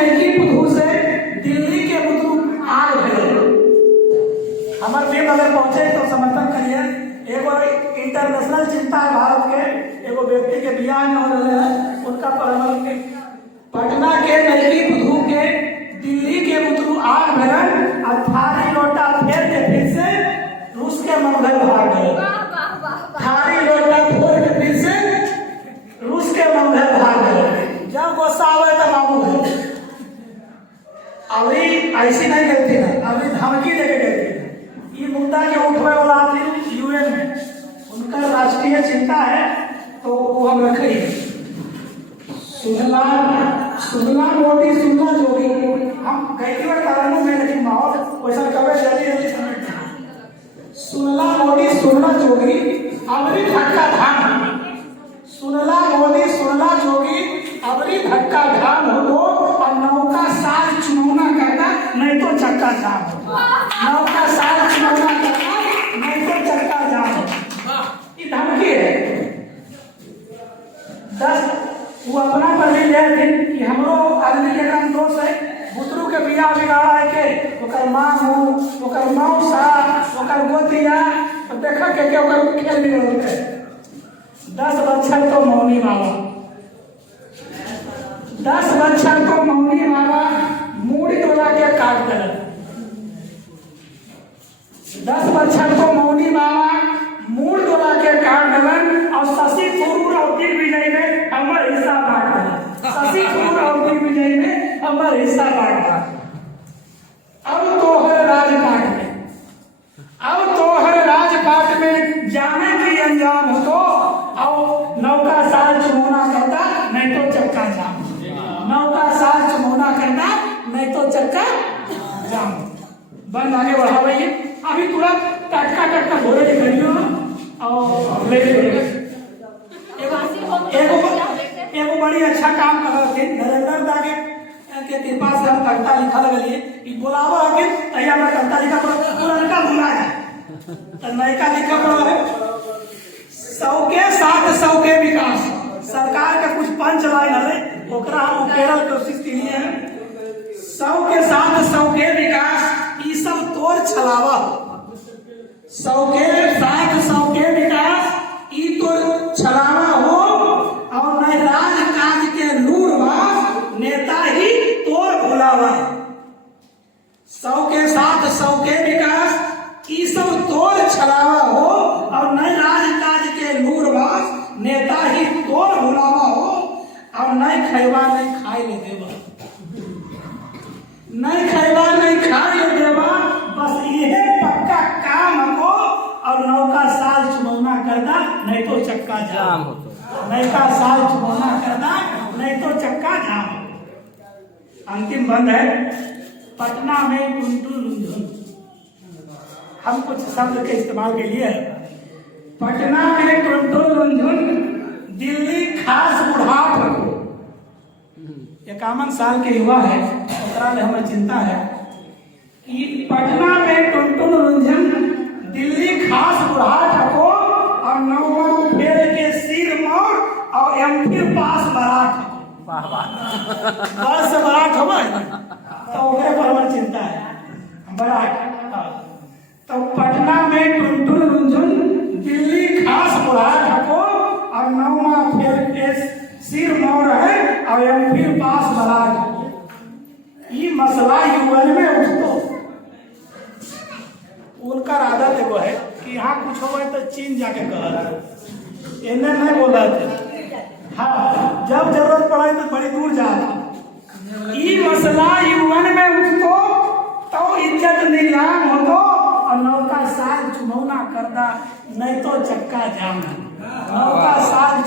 नैकी बुधू से दिल्ली के बुधू आग भेल। हमार टीम अगर पहुंचे तो समर्थन करिए। एगो इंटरनेशनल चिंता है भारत के, एगो व्यक्ति के बियाह में हो रहे हैं, उनका परामर्श के पटना के नैकी बुधू के दिल्ली के बुधू आग भेलन और थारी लोटा फेर के फिर से रूस के मंगल भाग गए। थारी लोटा फोड़ के फिर से रूस के मंगल भाग गए। जब गुस्सा आवे तब मामू है। अभी ऐसी नहीं करती है, अभी धमकी देके कहती है। ये मुद्दा के उठवे वाला आदमी यूएन में उनका राष्ट्रीय चिंता है, तो वो हम रखेंगे। सुनला सुनला मोदी सुनला जोगी, हम कई बार कारणों में, लेकिन माहौल वैसा कवे जल्दी जल्दी समझ। सुनला मोदी सुनला जोगी अबरी धक्का धाम। सुनला मोदी सुनला जोगी अबरी धक्का धाम हो दो और नौका साल चुनौना करना, नहीं तो चक्का जाम हो। नौका साल चुनौना करना, नहीं तो चक्का जाम हो। ये धमकी है। 10 वो अपना पर भी ले थे कि हमरो आदमी के नाम दोष है, बुतरू के बियाह बिगाड़ा है के ओकर मामू ओकर मौसा ओकर गोतिया तो देखा के ओकर खेल भी होते 10 बच्चन तो मौनी बाबा 10 बच्चन को मौनी बाबा मूड़ी तोड़ा के काट दे। 10 बच्चन को मौनी बाबा मूड़ तोड़ा के काट देवन और शशि थरूर और दिग्विजय में हमर हिस्सा बांट दे। शशि थरूर और दिग्विजय में हमर हिस्सा बांट दे। अब तो है राजपाट में, अब तो है राजपाट में जाने की अंजाम हो तो अब नौका साल चुनौना करता, नहीं तो चक्का जाम। नौका साल चुनौना करता, नहीं तो चक्का जाम। बंद आगे बढ़ाइए। अभी तुरंत टटका टटका भोरे दिखाइए और ले एगो बड़ी अच्छा काम कर रहे थे नरेंद्र दा के कृपा से हम कविता लिखा लगलिए। ई बोलावा आके तैयार में कविता लिखा पुरनका भुला है तो नयका लिखा पड़ा है। 100 के साथ 100 के विकास सरकार के कुछ पंच लाइन है, ओकरा हम केरल कोशिश के लिए है। 100 के साथ 100 के विकास ई सब तोर छलावा। 100 के साथ 100 के विकास ई तोर छलावा हो और न राज काज के लूरबाज नेता ही तोर भुलावा। 100 के साथ 100 के विकास ई सब तोर छलावा हो और न राज काज के लूरबाज नेता ही तोर भुलावा हो और नहीं खैबा नहीं खाए ले देवा। नहीं खैबा नहीं खाए ले देवा, बस यह पक्का काम हो और नौका साल चुनौना करना, नहीं तो चक्का जाम। नौका साल चुनौना करना, नहीं तो चक्का जाम। अंतिम बंद है। पटना में टुनटुन रुंझुन, हम कुछ शब्द के इस्तेमाल के लिए पटना में टुनटुन रुंझुन दिल्ली खास बुढ़ाट रखो। 51 साल के युवा है, ओकरा में हमें चिंता है कि पटना में टुनटुन रुंझुन दिल्ली खास बुढ़ाट रखो और नौवा फेर के सिर मोड़ और एमफिल पास बराठ रखो। बस बराठ हो तो ओकरे पर हमें चिंता है। बराठ तो पटना में टुनटुन रुंझुन दिल्ली खास बुढ़ाट रखो और नौवा फेर के सिर मोड़ है और एमफिल पास बराठ। ये मसला यूएन में उठतो। उनका आदत एगो है कि यहाँ कुछ हो तो चीन जाके कहल, इन्हें नहीं बोला थे। हाँ, जब जरूरत पड़े तो बड़ी दूर जाता। ये मसला यूएन में उठतो तो इज्जत नीलाम हो तो और नौका साल चुनौना करदा, नहीं तो चक्का जाम। नौका साल